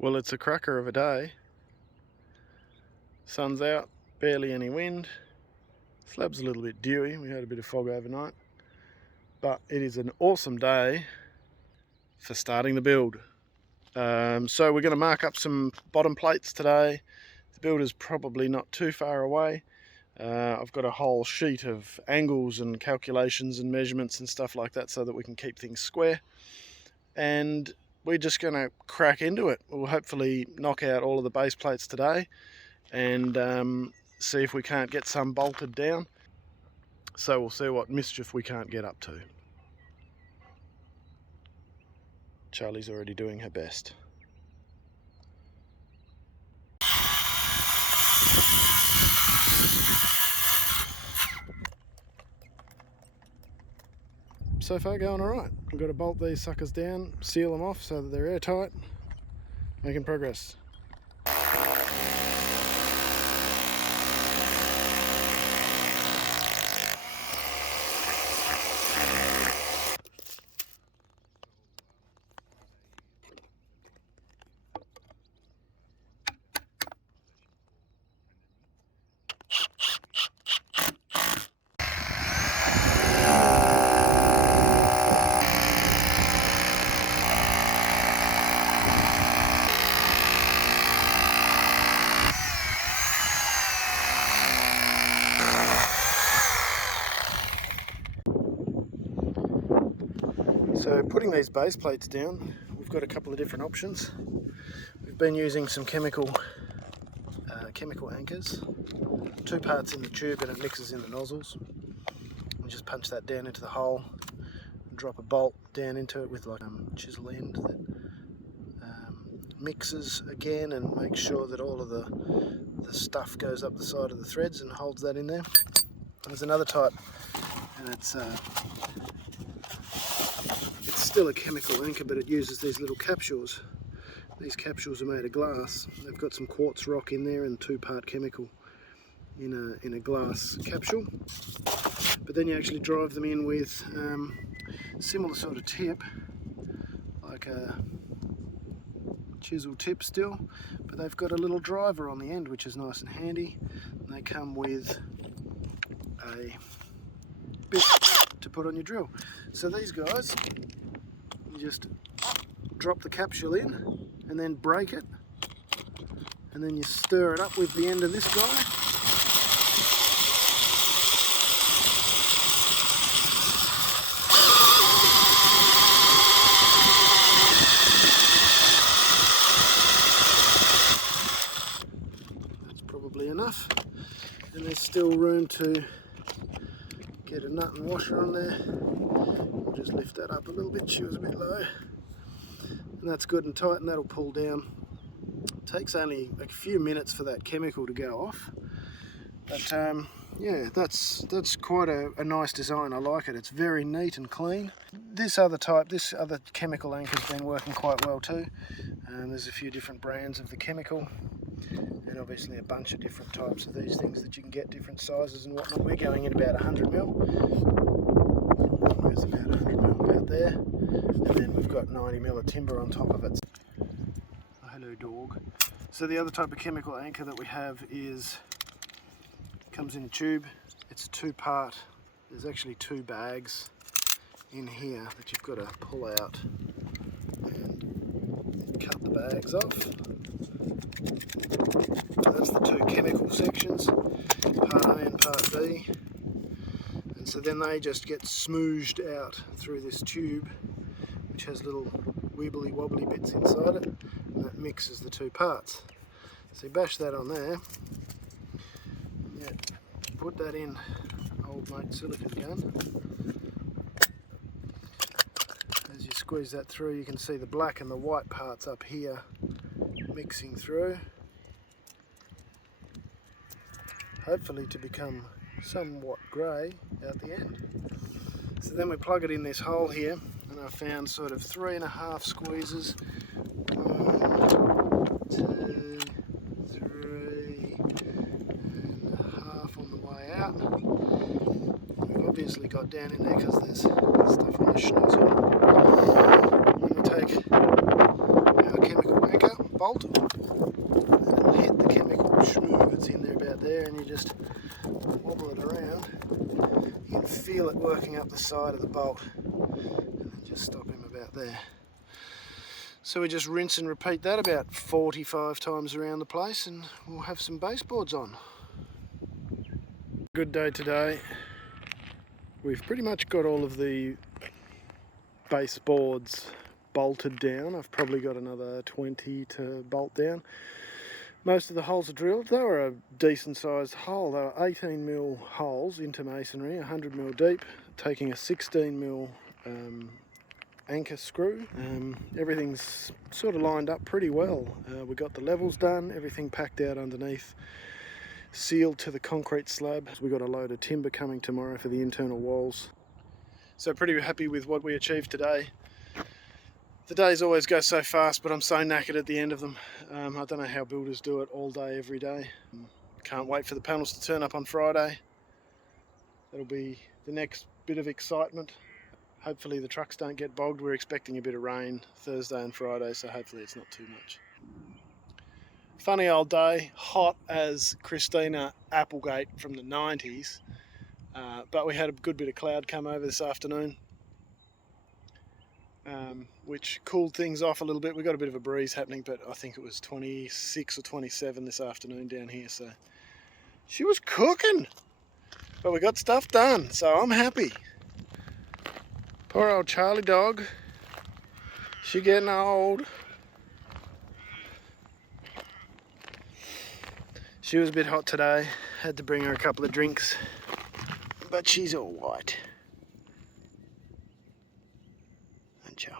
Well, it's a cracker of a day. Sun's out, barely any wind. Slab's a little bit dewy, we had a bit of fog overnight. But it is an awesome day for starting the build. So we're going to mark up some bottom plates today. The build is probably not too far away. I've got a whole sheet of angles and calculations and measurements and stuff like that so that we can keep things square. And we're just going to crack into it. We'll hopefully knock out all of the base plates today and see if we can't get some bolted down. So we'll see what mischief we can't get up to. Charlie's already doing her best. So far going alright. We've got to bolt these suckers down, seal them off so that they're airtight. Making progress. So putting these base plates down, we've got a couple of different options. We've been using some chemical anchors, 2 parts in the tube and it mixes in the nozzles. We just punch that down into the hole and drop a bolt down into it with like a chisel end that mixes again and makes sure that all of the stuff goes up the side of the threads and holds that in there. There's another type and it's still a chemical anchor, but it uses these little capsules. These capsules are made of glass. They've got some quartz rock in there and 2-part chemical in a glass capsule. But then you actually drive them in with similar sort of tip, like a chisel tip still, but they've got a little driver on the end which is nice and handy. And they come with a bit to put on your drill. So these guys, you just drop the capsule in and then break it, and then you stir it up with the end of this guy. That's probably enough, and there's still room to get a nut and washer on there. We'll just lift that up a little bit, she was a bit low. And that's good and tight, and that'll pull down. It takes only a few minutes for that chemical to go off. But yeah, that's quite a nice design. I like it. It's very neat and clean. This other chemical anchor's been working quite well too. There's a few different brands of the chemical, and obviously a bunch of different types of these things that you can get, different sizes and whatnot. We're going in about 100mm. There's about 100mm about there, and then we've got 90mm of timber on top of it. Oh, hello dog. So the other type of chemical anchor that we have comes in a tube. It's a 2-part. There's actually 2 bags in here that you've got to pull out and cut the bags off. That's the 2 chemical sections, part A and part B. And so then they just get smooshed out through this tube, which has little wibbly wobbly bits inside it, and that mixes the 2 parts. So you bash that on there, yeah, put that in old mate silica gun. As you squeeze that through, you can see the black and the white parts up here mixing through, hopefully to become somewhat grey out the end. So then we plug it in this hole here, and I found sort of 3.5 squeezes. 1, 2, 3.5 on the way out. We've obviously got down in there because there's stuff on the schnozzle. And then we take our chemical anchor bolt feel it working up the side of the bolt, and then just stop him about there. So we just rinse and repeat that about 45 times around the place, and we'll have some baseboards on. Good day today. We've pretty much got all of the baseboards bolted down. I've probably got another 20 to bolt down. Most of the holes are drilled. They were a decent sized hole. They were 18mm holes into masonry, 100mm deep, taking a 16mm anchor screw. Everything's sort of lined up pretty well. We got the levels done, everything packed out underneath, sealed to the concrete slab. We got a load of timber coming tomorrow for the internal walls. So pretty happy with what we achieved today. The days always go so fast, but I'm so knackered at the end of them. I don't know how builders do it all day, every day. Can't wait for the panels to turn up on Friday. That'll be the next bit of excitement. Hopefully the trucks don't get bogged. We're expecting a bit of rain Thursday and Friday, so hopefully it's not too much. Funny old day, hot as Christina Applegate from the 90s, but we had a good bit of cloud come over this afternoon, which cooled things off a little bit. We got a bit of a breeze happening, but I think it was 26 or 27 this afternoon down here, so she was cooking, but we got stuff done, so I'm happy. Poor old Charlie dog, she getting old. She was a bit hot today, had to bring her a couple of drinks, but she's all right. And ciao.